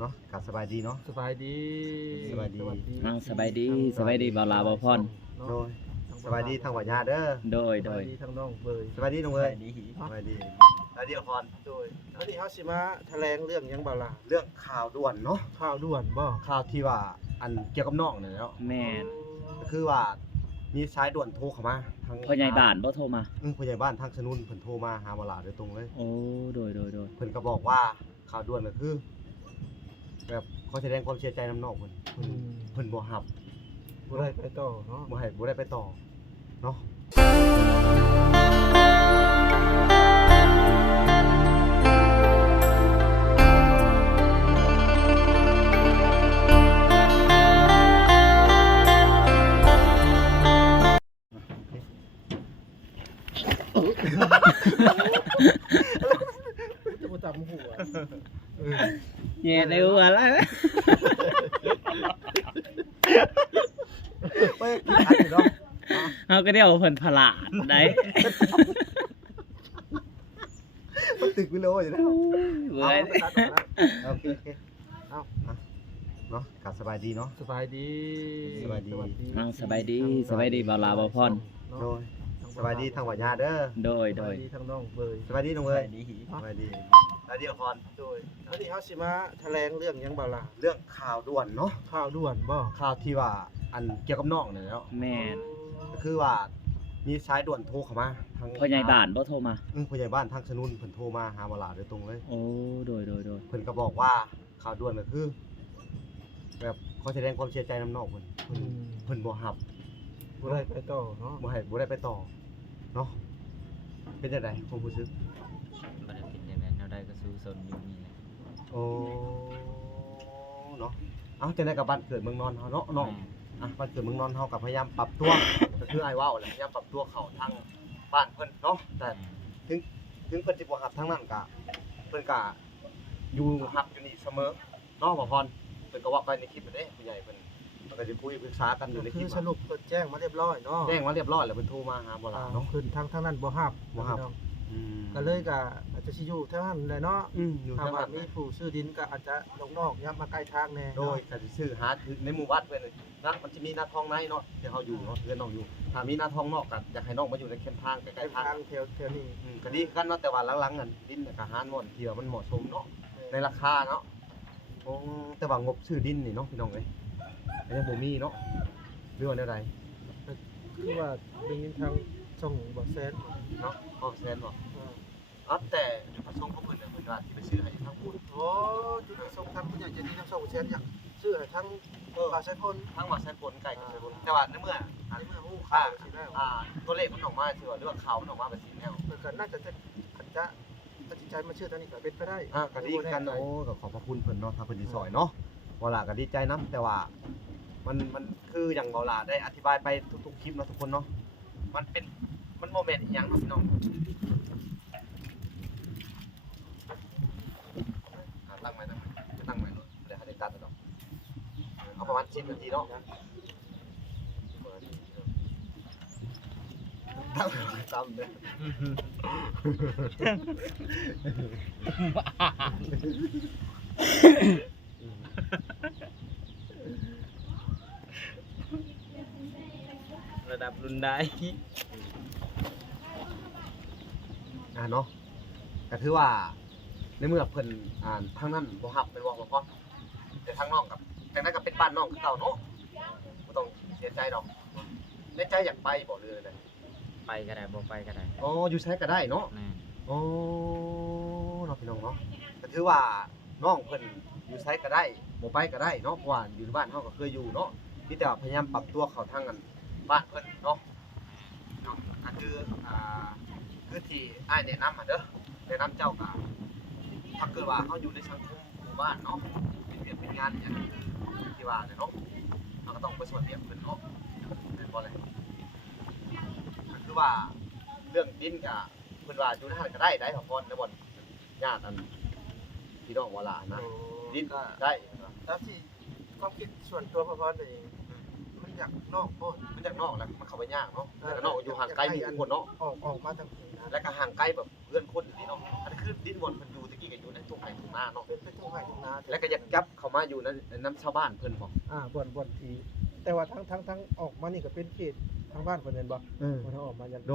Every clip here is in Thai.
เนาะกับสบายดีเนาะ สบายดี สบายดี สบายดีบ่าวลาวบ่าวพร โดยสบายดีทางวัดญาเด้อ โดย สบายดีทั้งน้องเบย สบายดีน้องเอ้ยสบายดีแล้วเดี๋ยวพร โดยวันนี้เฮาสิมาแถลงเรื่องหยังบ่ล่ะ เรื่องข่าวด่วนเนาะ ข่าวด่วนบ่ ข่าวที่ว่าอันเกี่ยวกับน้องเนี่ยเนาะ แม่น ก็คือว่ามีสายด่วนโทรเข้ามาทาง พ่อใหญ่บ้านบ่โทรมา ผู้ใหญ่บ้านทางสนุนเพิ่นโทรมาหาบ่ลาโดยตรงเลย โอ้โดย เพิ่นก็บอกว่าข่าวด่วนก็คือแบบขอแสดงความเสียใจนำน้องเพิ่นบ่รับ บ่ได้ไปต่อเนาะ บ่ได้ไปต่อเนาะ จะบ่จับหัว แย่ในหัวแล้ว ไปกินอันนี้เนาะ เฮาก็เรียกว่าเพิ่นผลาดได้ มันตึกไปเลยอยู่แล้ว เว้ย โอเคเอาเนาะกับสบายดีเนาะ สบายดี สบายดี สบายดีบ่าวลาวบ่าวพร โดยสบายดีทางวัดญาเด้อ โดย สบายดีทั้งน้องเบย สบายดีน้องเอ้ยสบายดีแล้วเดี๋ยวพร โดยวันนี้เฮาสิมาแถลงเรื่องหยังบ่ล่ะ เรื่องข่าวด่วนเนาะ ข่าวด่วนบ่ ข่าวที่ว่าอันเกี่ยวกับน้องเนี่ยเนาะ แม่น ก็คือว่ามีสายด่วนโทรเข้ามาทาง พ่อใหญ่บ้านบ่โทรมา ผู้ใหญ่บ้านทางสนุนเพิ่นโทรมาหาบ่ลาโดยตรงเลย โอ้โดย เพิ่นก็บอกว่าข่าวด่วนก็คือแบบขอแสดงความเสียใจนำน้องเพิ่นบ่รับ บ่ได้ไปต่อเนาะ บ่ได้ไปต่อเนาะเป็นจังได๋ความรู้สึก บ่ได้เป็นอย่างนั้นเราได้ก็สู้ซนอยู่นี่แหละ โอ้เนาะเอาจังได๋กับบ้านเกิดเมืองนอนเฮาเนาะน้องบ้านเกิดเมืองนอนเฮาก็พยายามปรับตัว ก็คืออ้ายเว้าแหละพยายามปรับตัวเข้าทางบ้านเพิ่นเนาะแต่ถึงเพิ่นสิบ่รับทางนั้นก็เพิ่นก็อยู่รับอยู่นี่เสมอเนาะบ่พรเพิ่นก็ว่าไปในคลิปเด้ผู้ใหญ่เพิ่นก็สิคุยปรึกษากันอยู่ในค คื ลิ อ ป สรุปเพิ่นแจ้งมาเรียบร้อยเนาะ แจ้งมาเรียบร้อยแล้วเพิ่นโทรมาหาบ่ล่ะเนาะ ขึ้นทางนั้นบ่รับ บ่รับ พี่น้อง อืม ก็เลยก็อาจจะสิอยู่ทางนั้นแหละเนาะ อยู่ ถ้า ทาง ว่า นั้น มีผู้ซื้อดินก็อาจจะนอกๆยับมาใกล้ทางแน่ โดยก็สิซื้อหาถือในหมู่บ้านเพิ่นนะมันสิมีหน้าทองในเนาะที่เฮาอยู่เนาะเพื่อนน้องอยู่ถ้ามีหน้าทองนอกก็อยากให้น้องมาอยู่ในเข้มทางใก ใกล้ ล้ๆทาง ทางแถวนี้ ก็ดีคือกันเนาะแต่ว่าหลังๆนั่นดินน่ะก็หาม่อนที่ว่ามันเหมาะสมเนาะในราคาเนาะโอ้แต่ว่างบซื้อดินนี่เนาะพี่น้องเอ้ยอันนี้บ่มีเนาะหรือว่าแนวใด คือว่าได้ยินทางช่องบ่แซน เนาะออกแสนบ่อ๋อแต่จุดประสงค์ของเพิ่นน่ะเพิ่นว่าสิไปซื้อให้ทางผู้ โอ้จุดประสงค์ทางผู้ใหญ่ใจะดีทางช่องบ่แซนอยากซื้อให้ทางป่าใช้พล ทางว่าใช้ผลไก่กับใช้ผลแต่ว่าในเมื่อ อันนี้ฮู้ข่าวสิแล้ว ตัวเลขมันออกมาสิว่าหรือว่าข่าวมันออกมาแบบสิแนว เพิ่นก็น่าจะอาจจะตัดสินใจมาชื่อทางนี้ก็เป็นไปได้ ก็ดีกันโอ้ก็ขอบพระคุณเพิ่นเนาะถ้าเพิ่นสิซอยเนาะเวลาก็ดีใจนํแต่ว่ามันคืออย่างเวลาได้อธิบายไปทุกๆคลิปเนาะทุกคนเนาะมันโมเมนต์อีหยังเนาะพี่น้องตั้งไว้เนาะเดี๋ยวให้ได้ตัดเนาะเอาประมาณ10นาทีเนาะตั้งเลย ระดับรุ่นได้ เนาะก็คือว่าในเมื่อเพิ่นทางนั้นบ่ฮับเป็นบ่พอแต่ทางน้องกับจังได๋ก็เป็นบ้านน้องคือเก่าเนาะบ่ต้องเสียใจดอกในใจอยากไปบ่เลยเลย ไปก็ได้บ่ไปก็ได้ อ๋ออยู่ไสก็ได้เนาะ แม่น อ๋อเนาะพี่น้องเนาะก็ถือว่าน้องเพิ่นอยู่ไสก็ได้บ่ไปก็ได้เนาะเพราะว่าอยู่บ้านเฮาก็เคยอยู่เนาะมีแต่ว่าพยายามปรับตัวเข้าทางกันบ้านเพิ่นเนาะก็คือคือที่อ้ายแนะนำเด้อแนะนำเจ้าก็ถ้าเกิดว่าเฮาอยู่ในสังคมหมู่บ้านเนาะเป็นเวียกเป็นงานอย่างที่ว่าเนาะเฮาก็ต้องไปสวนเรียกเพิ่นเนาะเป็นบ่เลยก็คือว่าเรื่องดินก็เพิ่นว่าอยู่ในหันก็ได้ครับพ่อในบ่อนญาติอันพี่น้องว่าหลานนะดินก็ได้ ตามที่ความคิดส่วนตัวพ่อพรเองมัน จากนอกโพด มันจากนอกแล้วมันเข้าไปยากเนาะแล้วก็นอกอยู่ห่างไกลอยู่คนเนาะ ออกมาทางนี้นะ แล้วก็ห่างไกลแบบเพื่อนคนอยู่นี่เนาะอันนี้คือดินบนเพิ่นอยู่ตะกี้ก็อยู่ในทุ่งไร่ทุ่งนาเนาะ เป็นทุ่งไร่ทุ่งนา แล้วก็อยากจับเข้ามาอยู่ในน้ำชาวบ้านเพิ่นบ่ บ่อนที่แต่ว่าทั้งออกมานี่ก็เป็นเขตทางบ้านเพิ่นนั่นบ่ เออ บ่ทางออกมายัน โด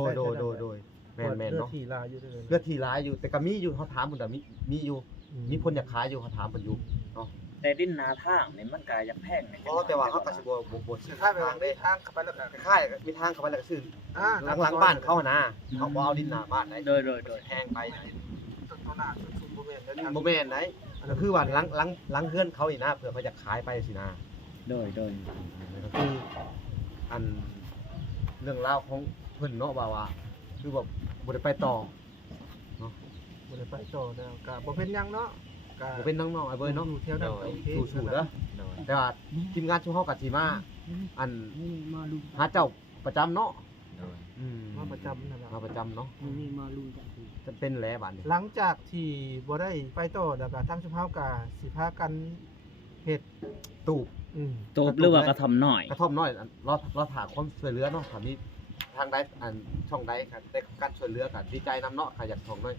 ยแม่นๆเนาะ ที่ลาอยู่ด้วย เลือดที่ร้ายอยู่แต่ก็มีอยู่เขาถามเพิ่นแต่มีอยู่มีคนอยากขายอยู่เขาถามเพิ่นอยู่ แต่ดินนาทางนี่มันก็ยังแพงนี่ เพราะแต่ว่าเขาก็สิบ่ซื้อ ถ้า ทาง ไป เด้ ทางเข้าไปแล้วก็ ค่ายมีทางเข้าไปแล้วก็ซื้อ หลังบ้านเขาอะนะเขาบ่เอาดินหน้าบ้านได้ โดย แพงไป ต้นหน้าต้นสูงบ่แม่นแล้ว บ่แม่นได้ก็คือว่าหลังเฮือนเขาอีกนะเผื่อเขาจะขายไปสินะ โดย ก็คืออันเรื่องราวของเพิ่นเนาะว่าคือแบบบ่ได้ไปต่อ บ่ได้ไปต่อแล้วก็บ่เป็นหยังเนาะก็ บ่เป็นน้องๆไอ้เบิ่เนาะ อยู่แถวนั้นก็โอเค สู้ๆเด้อ โดย แต่ว่าทีมงานชุมเฮาก็สิมาอันหาเจ้าประจำเนาะ โดย มาประจำนั่นล่ะ มาประจำเนาะ นี่มาลุงจากที่ จะเป็นแหลบัดนี้ หลังจากที่บ่ได้ไปต่อแล้วก็ทางชุมเฮาก็สิพากันเฮ็ด ตูบ โตบหรือว่ากระทำหน่อย กระท่อมน้อยเราถามความช่วยเหลือเนาะถ้ามีทางใดอันช่องใดครับได้การช่วยเหลือกันดีใจนำเนาะใครอยากช่องน้อย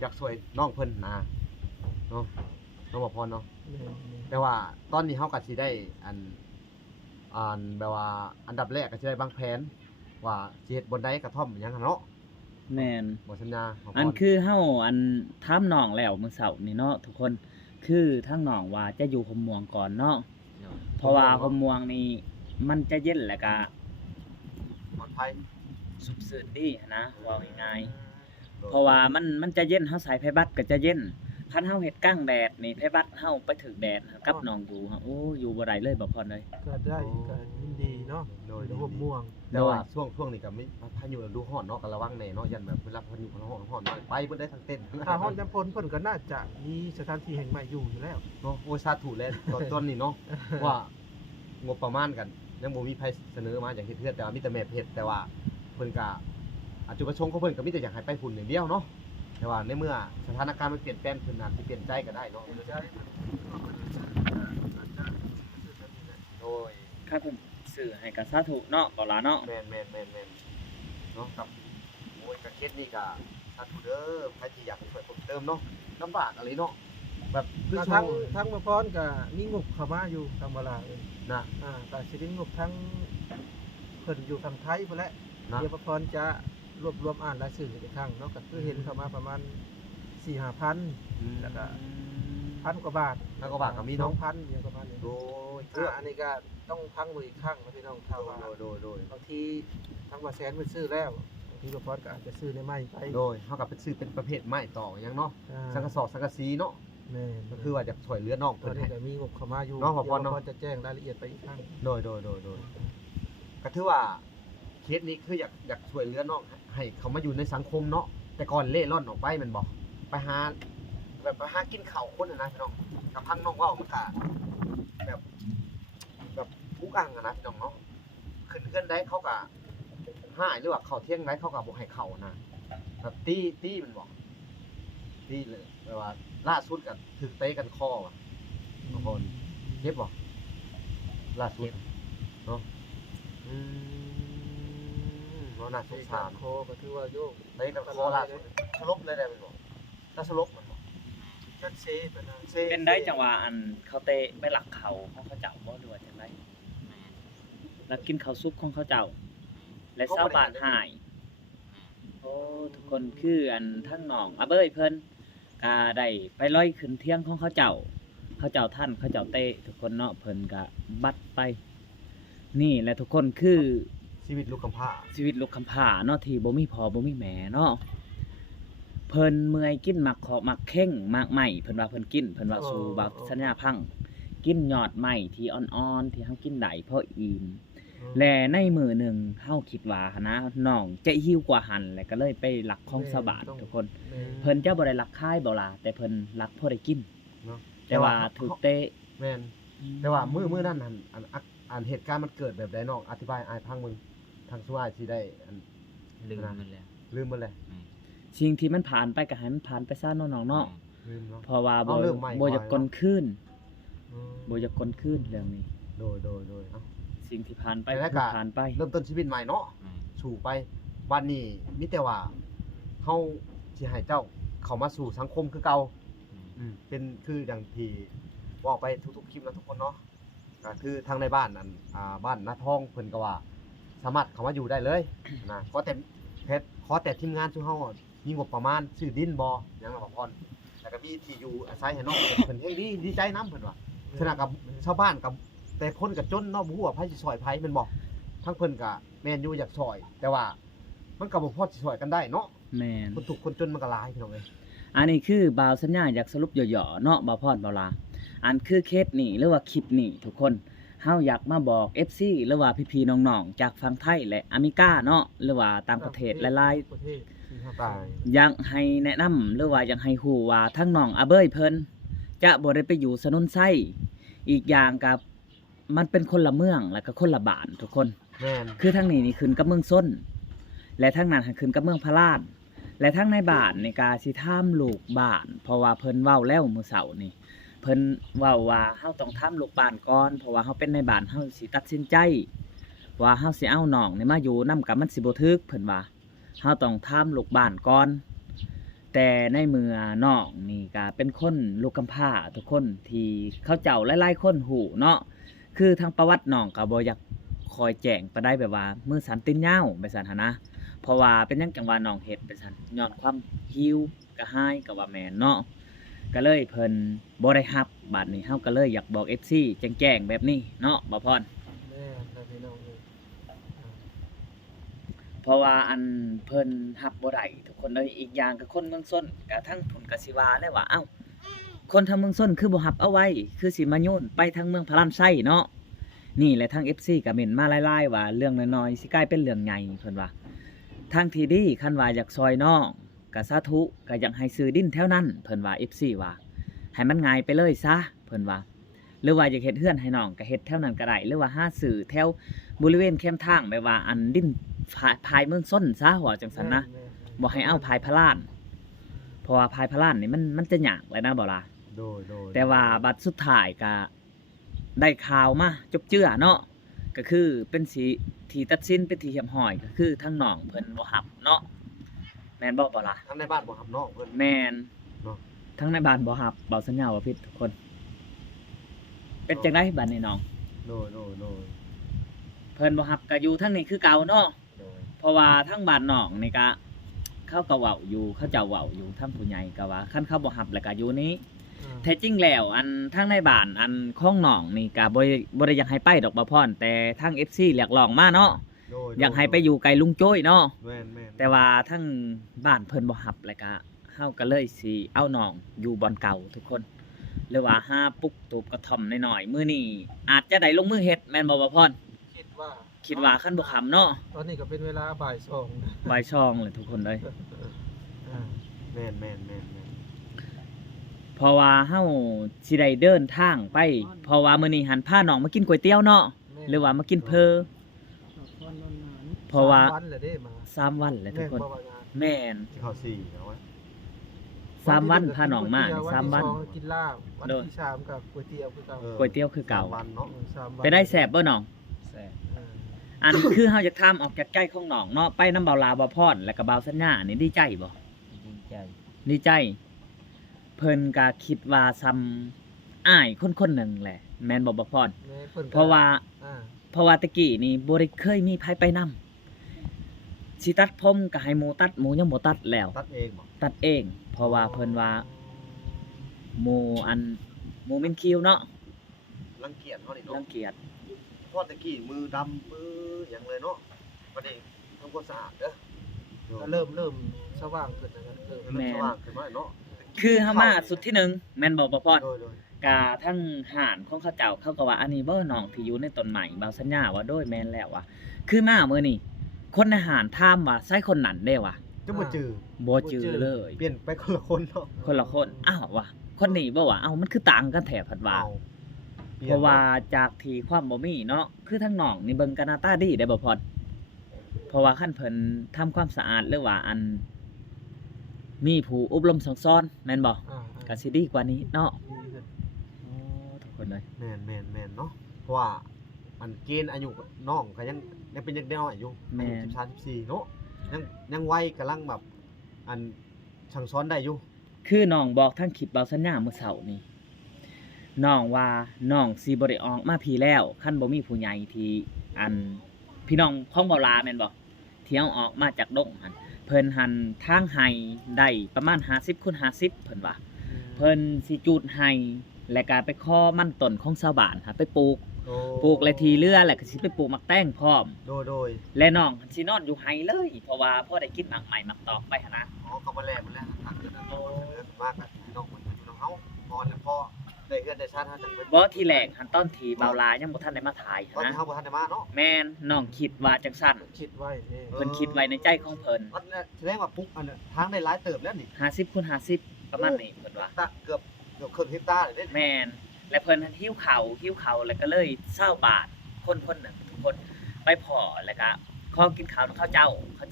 อยากช่วยน้องเพิ่นนะเนาะน้องบ่พรเนาะแต่ว่าตอนนี้เฮาก็สิได้อันแบบว่าอันดับแรกก็สิได้วางแผนว่าสิเฮ็ดบนใดกระท่อมหยังหั่นเนาะ แม่น บ่สัญญาบ่พร อันคือเฮาอันถามน้องแล้วมื้อเช้านี่เนาะทุกคนคือทั้งน้องว่าจะอยู่หมม่วงก่อนเนาะ โดย เพราะว่าหมม่วงนี่มันจะเย็นแล้วก็ ปลอดภัย สุบซื่นดีหั้นนะเว้าง่ายๆเพราะว่ามันจะเย็นเฮาใส่ไผบัตรก็จะเย็นคันเฮาเฮ็ดกลางแดดนี่ไผบัตรเฮาไปถึกแดดกับน้องอยู่โอ้อยู่บ่ได้เลยบ่พรเลย ก็ได้ก็ยินดีเนาะ โดย ห่มม่วง แต่ว่าช่วงนี้ก็มีพายุฤดูร้อนเนาะก็ระวังแน่เนาะยันแบบเวลาพายุร้อนน้อยไปเพิ่นได้ทั้งเต้น ถ้าฮ้อนจำพลเพิ่นก็น่าจะมีสถานที่แห่งใหม่อยู่แล้ว เนาะโอ้สาธุแล้วตอนนี้เนาะว่างบประมาณกันยังบ่มีไผเสนอมาอยากเฮ็ดเฮือนแต่ว่ามีแต่แม่เพชรแต่ว่าเพิ่นก็จุดประสงค์ของเพิ่นก็มีแต่อยากให้ไปพุ่นอย่างเดียวเนาะแต่ว่าในเมื่อสถานการณ์มันเปลี่ยนแปลงขึ้นอาจสิเปลี่ยนใจก็ได้เนาะโอ้ย ครับผมสื่อให้กับสาธุเนาะบ่ล่ะเนาะ แม่นเนาะครับโอ้ยก็เคสนี้ก็สาธุเด้อใครที่อยากให้ช่วยเพิ่มเติมเนาะลำบากอะไรเนาะแบบคือ ก็ทั้งมาพรก็มีงบเข้ามาอยู่ทางบาลาเอ้ย นะ ก็สิได้งบทั้งเพิ่นอยู่ทางไทยพุ่นแหละ นะ เดี๋ยวมาพรจะรวบรวมอ่านรายชื่ออีกครั้งเนาะก็คือเห็นเข้ามาประมาณ 4-5,000 แล้วก็ 1,000 กว่าบาท แล้วก็บาทก็มีเนาะ 2,000อย่างประมาณนี้ โดย อันนี้ก็ต้องพังมืออีกครั้งนะพี่น้องถ้าว่า โดย บางทีทั้งว่าแสนเพิ่นซื้อแล้วบางทีมาพรก็อาจจะซื้อในใหม่ไป โดยเฮากับเป็นซื้อเป็นประเภทไม้ต่ออย่างเนาะ อ่า สังกะสอกสังกะสีเนาะ แม่ ก็คือว่าจะช่วยเหลือน้อง ตอ เพิ่ น น นี้ ให้ ก็มีงบเข้ามาอยู่ เนาะขอพรเนาะ ดี๋ยวจะแจ้งรายละเอียดไปอีกครั้ง โดยก็ถือว่าเคสนี้คืออยากช่วยเหลือน้องให้เขามาอยู่ในสังคมเนาะแต่ก่อนเล่ร่อนออกไปแมันบ่ไปหาแบบไปหากินข้าวคนน่ะนะพี่น้องกับพังน้องเว้ามันก็แบบอุกอังอะนะพี่น้องเนาะขึ้นเฮือนได้เขาก็หายหรือว่าเข้าเที่ยงได้เขาก็บ่ให้เข้านะแบบตีมันบ่ตีเลยแบบว่าล่าสุดก็ถึกเตะกันคอว่ะบางคนเจ็บบ่ล่าสุดเนาะเนาะน่าสงสาร โคก็ถือว่าโยก เตะกันคอล่าสุดสลบเลยได้แม่นบ่ถ้าสลบมันบ่ จัดเซไปนะ เป็นได้จังหวะอันเขาเตะไปหลักเขาของเขาเจ้าบ่หรือว่าจังได แม่น แล้วกินข้าวซุปของเขาเจ้า และชาวบ้านหายโอ้ทุกคนคืออันทั้งน้องอาเบ้ยเพิ่นก็ได้ไปลอยขึ้นเที่ยงของเขาเจ้าท่านเขาเจ้าเตะทุกคนเนาะเพิ่นก็บัดไป นี่แหละทุกคนคือ ชีวิตลูกกำพร้า ชีวิตลูกกำพร้าเนาะที่บ่มีพ่อบ่มีแม่เนาะเพิ่นเมื่อยกินหมักขอหมักเข่งหมากใหม่เพิ่นว่าเพิ่นกินเพิ่นว่าสู่บักสัญญาพัง กินยอดใหม่ที่อ่อนๆที่เฮากินได้พออิ่มและในมื้อหนึงเฮาคิดว่าหั้นนะน้องจะหิวกว่าหันแล้วก็เลยไปลักของชาวบ้านทุกคน เพิ่นจะบ่ได้ลักคายบ่ล่ะแต่เพิ่นลักพอได้กิน เนาะ แต่ว่าถูกเตะ แม่นแต่ว่ามื้อนั้นอันเหตุการณ์มันเกิดแบบใดน้องอธิบายอ้ายพังมึงทางสุวายสิได้อัน ลืมมันแล้ว ลืมหมดเลย แม่น สิ่งที่มันผ่านไปก็ให้มันผ่านไปซะเนาะน้องเนาะ ลืมเนาะ เพราะว่าบ่ เอาเริ่มใหม่ บ่อยากกลนคืน อืม บ่อยากกลนคืนเรื่องนี้ โดยเอ้า สิ่งที่ผ่านไป แล้ว คือ ก็ ผ่านไป เริ่มต้นชีวิตใหม่เนาะ แม่น สู่ไปวันนี้มีแต่ว่าเฮาสิให้เจ้าเข้ามาสู่สังคมคือเก่าเป็นคืออย่างที่เว้าไปทุกๆคลิปนะทุกคนเนาะก็คือทางในบ้านนั่นบ้านนาทองเพิ่นก็ว่าสามารถเข้ามาอยู่ได้เลยนะขอแต่ทีมงานซุเฮามีงบประมาณซื้อดินบ่หยังล่ะบ่พรแล้วก็มีที่อยู่อาศัยให้น้องเพิ่นเฮ็ดดีใจนํเพิ่นว่าขณะกับชาวบ้านกับแต่คนก็จนเนาะบ่ฮู้ว่าไผสิช่วยไผแม่นบ่ทั้งเพิ่นก็แม่นอยู่อยากช่วย แต่ว่ามันก็บ่พอสิช่วยกันได้เนาะ แม่น คนทุกข์คนจนมันก็หลายพี่น้องเอ้ย อันนี้คือบ่าวสัญญาอยากสรุปย่อๆเนาะบ่าวพรบ่าวลาอันคือเคสนี่หรือว่าคลิปนี่ทุกคนเฮาอยากมาบอก FC หรือว่าพี่ๆน้องๆจากฝั่งไทยและอเมริกาเนาะหรือว่าต่างประเทศหลายๆ ประเทศที่ครับ ตาย อยากให้แนะนำหรือว่าอยากให้ฮู้ว่าทั้งน้องอาเบยเพิ่นจะบ่ได้ไปอยู่สนุนไส้อีกอย่างกับมันเป็นคนละเมืองแล้วก็คนละบ้านทุกคน แม่น คือทั้งนี้นี่ขึ้นกับเมืองส้นและทั้งนั้นขึ้นกับเมืองพะลาดและทั้งในบ้านในกาสิถามลูกบ้าน เพราะว่าเพิ่นเว้าแล้วมื้อเช้านี่เพิ่นเว้าว่าเฮาต้องถามลูกบ้านก่อนเพราะว่าเฮาเป็นในบ้านเฮาสิตัดสินใจว่าเฮาสิเอาน้องนี่มาอยู่นํกับมันสิบ่ถึกเพิ่นว่า เฮาต้องถามลูกบ้านก่อน แต่ในเมื่อน้องนี่ก็เป็นคนลูกกำพร้าทุกคนที่เขาเจ้าหลายๆคนหูเนาะคือทางประวัติน้องก็บ่อยากคอยแจ้งปานใดแบบว่ามือสั่นตีนยาวไปซั่นหันนะเพราะว่าเป็นหยังจังว่าน้องเฮ็ดไปซั่นย้อนความหิวกระหายก็ว่าแม่นเนาะก็เลยเพิ่นบ่ได้รับบัดนี้เฮาก็เลยอยากบอก FC แจ้งๆแบบนี้เนาะบ่พร แม่ครับพี่น้องเอ้ย เพราะว่าอันเพิ่นรับบ่ได้ทุกคนเลยอีกอย่างก็คนเมืองส้นก็ทั้งผุนก็สิว่าเลยว่าเอ้าคนทางเมืองส้นคือบ่รับเอาไว้คือสิมาโยนไปทางเมืองพระรามไส้เนาะนี่แหละทาง FC ก็เม่นมาหลายๆว่าเรื่องน้อยๆสิกลายเป็นเรื่องใหญ่เพิ่นว่าทางที่ดีคันว่าอยากซอยน้องก็สาธุก็อยากให้ซื้อดินแถวนั้นเพิ่นว่า FC ว่าให้มันง่ายไปเลยซะเพิ่นว่าหรือว่าอยากเฮ็ดเฮือนให้น้องก็เฮ็ดแถวนั้นก็ได้หรือว่าหาซื้อแถวบริเวณแคมทางแบบว่าอันดินภายเมืองส้นซะว่าจังซั่นนะ บ่ให้เอาพายพะลานเพราะว่าพายพะลานนี่มันจะยากเลยนะบ่ล่ะ โดยแต่ว่าบัดสุดท้ายก็ได้ข่าวมาจบเจือเนาะก็คือเป็นสีที่ตัดสินเป็นที่เหียบห้อยก็คือทั้งน้องเพิ่นบ่ฮับเนาะแม่นบ่ล่ะ ทั้งในบ้านบ่รับน้องเพิ่น แม่น เนาะ ทั้งในบ้านบ่ฮับเบาสัญญาว่าผิดทุกคน เป็นจังได๋บัดนี้น้อง โดย เพิ่นบ่ฮับก็อยู่ทั้งนี้คือเก่าเนาะ โดย เพราะว่าทั้งบ้านน้องนี่ก็เขาก็เว้าอยู่เขาเจ้าเว้าอยู่ทั้งผู้ใหญ่ก็ว่าคันเขาบ่ฮับแล้วก็อยู่นี้ แท้จริงแล้วอันทางในบ้านอันของน้องนี่ก็บ่ได้อยากให้ไปดอกบ่พรแต่ทาง FC เรียกร้องมาเนาะ โดย อยากให้ไปอยู่ไกลลุงโจ้ยเนาะ แม่น แต่ว่าทางบ้านเพิ่นบ่ฮับแล้วก็เฮาก็เลยสิเอาน้องอยู่บ่อนเก่าทุกคนหรือว่าหาปลุกตูบกระท่อมน้อยๆมื้อนี้อาจจะได้ลงมือเฮ็ดแม่นบ่บ่พร คิดว่าคันบ่คำเนาะ ตอนนี้ก็เป็นเวลาบ่ายสองนะ บ่ายช่องเลยทุกคนเอ้ย อ่า แม่น เพราะว่าเฮาสิได้เดินทางไป เพราะว่ามื้อนี้หันพาน้องมากินก๋วยเตี๋ยวเนาะหรือว่ามากินเพอเพราะว่า สมวันเลยเด้มา 3 วันแล้วทุกคน แม่บ่ว่างาน แม่น ที่เขา4เอาไว้ 3 วันพาน้องมานี่3 วัน ที่สองกินลาบวัน โดน ที่สามกับก๋วยเตี๋ยวคือเก่า ก๋วยเตี๋ยวคือเก่า วันเนาะ สามวัน ไปได้แซ่บบ่น้อง แซ่บ อ่า อัน คือเฮาจะทำออกจากใจของน้องเนาะไปน้ำเบาลาบ่พรแล้วก็เบาสัญญานี่ดีใจบ่ ดีใจ ดีใจ เพิ่นก็คิดว่าซ้ำอ้ายคนๆหนึงแหละ แม่นบ่บ่พร แม่พิ่นก็ เพราะว่า อ่า เพราะว่าตะกี้นี่บ่ได้เคยมีไผไปนำสิตัดผมก็ให้หมู่ตัดหมู่ยังบ่ตัดแล้ว ตัดเองบ่ ตัดเอง เพราะว่าเพิ่นว่าหมู่หมู่มินคิวเนาะ รังเกียจเฮานี่ รั เนาะ งเกียจ เพราะตะกี้มือดำมือหยังเลยเนาะบัดนี้ทำความสะอาดเด้อ ก็เริ่มสว่างขึ้นนะครับเริ่ม เริ่มสว่างขึ้นมาเนาะ คือเฮามาสุดที่หนึ่งแม่นบ่บ่พร โดย กาทั้งห่านของเขาเจ้าเขาก็ว่าอันนี้บ่น้องที่อยู่ในต้นไม้บ่าวสัญญาว่าโดยแม่นแล้วว่ะคือมามื้อนี้คนในห่านถามว่าใช่คนนั้นเด้ว่ะ จะบ่จือ บ่จือเลย เปลี่ยนไปคนละคนเนาะ คนละคนอ้าวว่ะคนนี้บ่ว่ะเอ้ามันคือต่างกันแท้ผัดว่า เอาปลี่ยน เพราะว่าจากที่ความบ่มีเนาะคือทั้งน้องนี่เบิ่งกันหน้าตาดีได้บ่พอดเพราะว่าคันเพิ่นทำความสะอาดหรือว่าอันมีผู้อบรมสั่งสอนแม่นบ่ อ่า ก็สิดีกว่านี้เนาะ ดีขึ้น โอ้ทุกคนเลย แม่นเนาะเพราะว่า อันเกณฑ์อายุน้องก็ยังเป็นเด็กน้อยอยู่อายุ13 14เนาะยังวัยกำลังแบบอันช่างสอนได้อยู่ คือน้องบอกทั้งคลิปเบาสัญญามื้อเช้านี่น้องว่าน้องสิบ่ได้ออกมาพี่แล้วคันบ่มีผู้ใหญ่ที่อันพี่น้องของเบาลาแม่นบ่ที่เอาออกมาจากดงหั่นเพิ่นหันทางให้ได้ประมาณ50คูณ50เพิ่นว่าเพิ่นสิจูดให้และก็ไปขอมันต้นของชาวบ้านหาไปปลูก โอ้ ปลูกและทีเรือแล้วก็สิไปปลูกมักแต้งพร้อม โดย และน้องสินอนอยู่ไห้เลย เพราะว่าพ่อได้กินหมักใหม่หมักตอกไปหันนะ อ๋อก็มาแลมันแล้วทางเดินโอ้มากกันน้องคนอยู่น้องเฮาพอแล้วพอได้เฮือนได้ชาติเฮาจังเป็น บ่ทีแรกหันต้นทีเบาลายังบ่ทันได้มาถ่าย ตอน หั้น ที่ นะ เฮาบ่ทันได้มาเนาะ แม่นน้องคิดว่าจังซั่น คิดไว้นี่ เพิ่นคิดไว้ในใจของเพิ่น มันแสดงว่าปุ๊กอันน่ะทางได้หลายเติบแล้วนี่ 50คูณ50ประมาณนี้เพิ่นว่า เกือบครึ่งเฮกตาร์เลยเด้ แม่นและเพิ่นหันหิ้วเข่าแล้วก็เลย20บาทคนหนึ่งทุกคนไปพอแล้วก็ขอกินข้าวนำเขาเจ้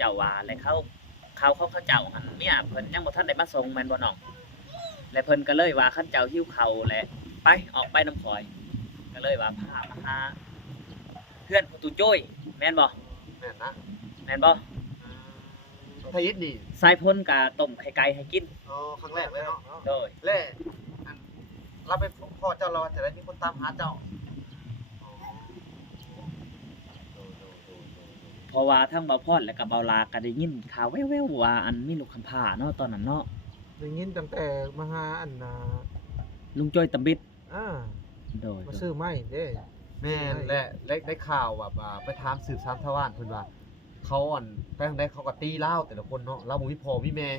าว่าแล้วเขาเจ้าหันเนี่ยเพิ่นยังบ่ทันได้มาส่งแม่นบ่น้องและเพิ่นก็เลยว่าคันเจ้าหิ้วเข่าวแหละไปออกไปน้ำข่อย ก็เลยว่าพามาหาเพื่อนประตูโจ้ยแม่นบ่ แม่นนะ แม่นบ่ ไทยิดนี่ สายพ้นกะต้มไข่ไก่ให้กิน อ๋อครั้งแรกเลยเนาะ โดย แล่อันเราไปพ่อเจ้าเราจะได้มีคนตามหาเจ้า เพราะว่าทั้งเบาพอดและก็เบาลาก็ได้ยินข่าวแว่วๆว่าอันมีลูกคำพร้าเนาะตอนนั้นเนาะ ได้ยินตั้งแต่มาหาอันน่ะ ลุงจ้อยตำบิด โดย มาซื้อไม้เด้ แม่นและได้ข่าวแบบว่าไปถามสืบสานชาวบ้านเพิ่นว่าเขาอ่อนแป้งได้เขาก็ตีเล่าแต่ละคนเนาะเล่าบ่มีพ่อมีแม่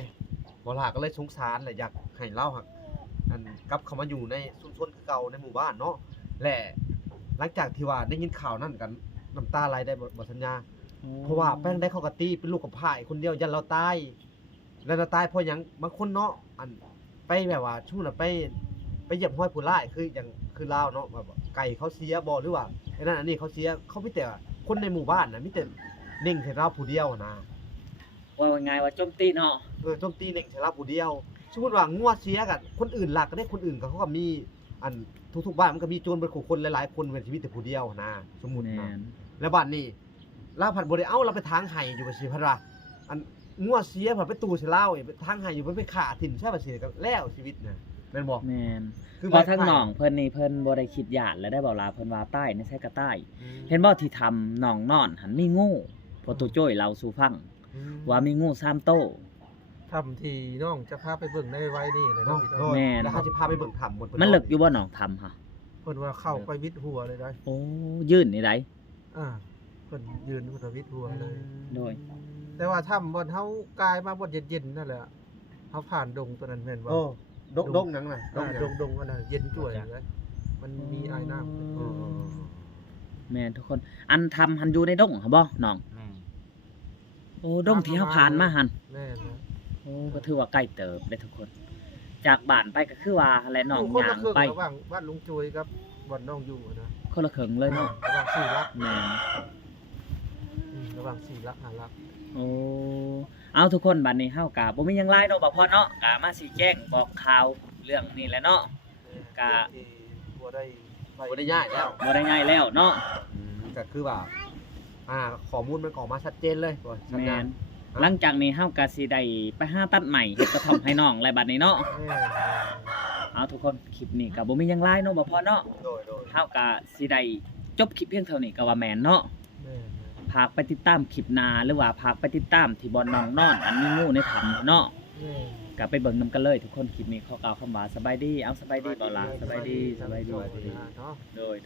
บ่ล่ะก็เลยสงสารแหละอยากให้เล่าหักอันกลับเข้ามาอยู่ในชุมชนคือเก่าในหมู่บ้านเนาะและหลังจากที่ว่าได้ยินข่าวนั้นกันน้ำตาไหลได้บ่สัญญา เพราะว่าแป้งได้เขากะตีเป็นลูกกับพ่ายคนเดียวยันเราตายแล้วเราตายเพราะหยังบางคนเนาะอันไปแบบว่าช่วงน่ะไปเหยียบห้อยผู้ร้ายคืออย่างคือลาวเนาะแบบว่าไก่เขาเสียบ่หรือว่าไอ้นั่นอันนี้เขาเสียเขามีแต่คนในหมู่บ้านน่ะมีแต่เน่งใส่เราผู้เดียวนะ ว่าไงว่าโจมตีเนาะ โจมตีเน่งใส่เราผู้เดียวสมมุติว่างัวเสียกันคนอื่นหลักก็ได้คนอื่นก็เขาก็มีอันทุกๆบ้านมันก็มีโจรเป็นคนหลายๆคนเป็นชีวิตแต่ผู้เดียวนะสมมุติ แม่ นะ น แล้วบ้านนี้ลาวผัดบ่ได้เอาเราไปทางไห้อยู่บ่สิพัดว่าอันงัวเสียผัดไปตู้ใส่ลาวไปทางไห้อยู่มันไปฆ่าถิ่นใช่บ่สิก็แล้วชีวิตน่ะแม่นบ่ แม่น คือ พอทั้งน้องเพิ่นนี่เพิ่นบ่ได้คิดญาติและได้เบาลาเพิ่นว่าใต้นี่ใช่กะใต้ เห็นบ่ที่ทำน้องนอนหันมีงูพอตัวจ้อยเราสู่ฟังว่ามีงู3โตว ทำที่น้องจะพาไปเบิ่งในไว้นี่เลย เนาะ เนาะพี่น้อง แม่น แล้วเขาสิพาไปเบิ่งถ้ำหมด มันลึกอยู่บ่น้องทำฮะ เพิ่นว่าเข้าไปวิดหัวเลยได้ โอ้ยื่นนี่ได เพิ่นยืนเพิ่นว่าวิดหัวเลย โดย แต่ว่าถ้ำบ่อนเฮากายมาบ่อนเย็นๆนั่นแหละเฮาผ่านดงตัวนั้นแม่นบ่ โอ้ดงหยังน่ะดงหยัง ดงอันนั้นเย็นจ่วยเลยมันมีอายน้ำ เออ แม่นทุกคน อันทำหันอยู่ในดงหะบ่น้อง แม่ โอ้ดงที่เฮาผ่านมาหัน แม่นนะ โอ้ก็ถือว่าใกล้เติบได้ทุกคน จากบ้านไปก็คือว่าและน้อง คน ย่า ละ ง ครึ่ง ไป ระหว่างบ้านลุงจุยกับบ่อนน้องอยู่นะ คนละครึ่งเลยเนาะ ระหว่าง4ลัก แม่น ระหว่าง4ลัก5ลัก โอ้เอาทุกคนบัดนี้เฮาก็บ่มีหยังหลายเนาะบ่พอเนาะก็มาสิแจ้งบอกข่าวเรื่องนี้แหละเนาะ กะ ที่บ่ได้ไป บ่ได้ย้ายแล้ว บ่ได้ง่ายแล้วเนาะ ก็คือว่าข้อมูลมันก็ออกมาชัดเจนเลยว่าชัด แม่ เจน นหลังจากนี้เฮาก็สิได้ไปหาตัดใหม่เฮ็ดกระท่อมให้น้องและบัดนี้เนาะ แม่น เอาทุกคนคลิปนี้ก็บ่มีหยังหลายเนาะบ่พอเนาะ โดย เฮาก็สิได้จบคลิปเพียงเท่านี้ก็ว่าแม่นเนาะ แม่น ฝากไปติดตามคลิปหน้าหรือว่าฝากไปติดตามที่บ่อนน้องนอน อันมีงูในถ้ำเนาะ แม่น ก็ไปเบิ่งนํกันเลยทุกคนคลิปนี้ขอกล่าวคำว่าสบายดีเอาสบายดีเบาล่ะสบายดี เนาะ โดย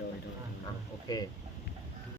โอเค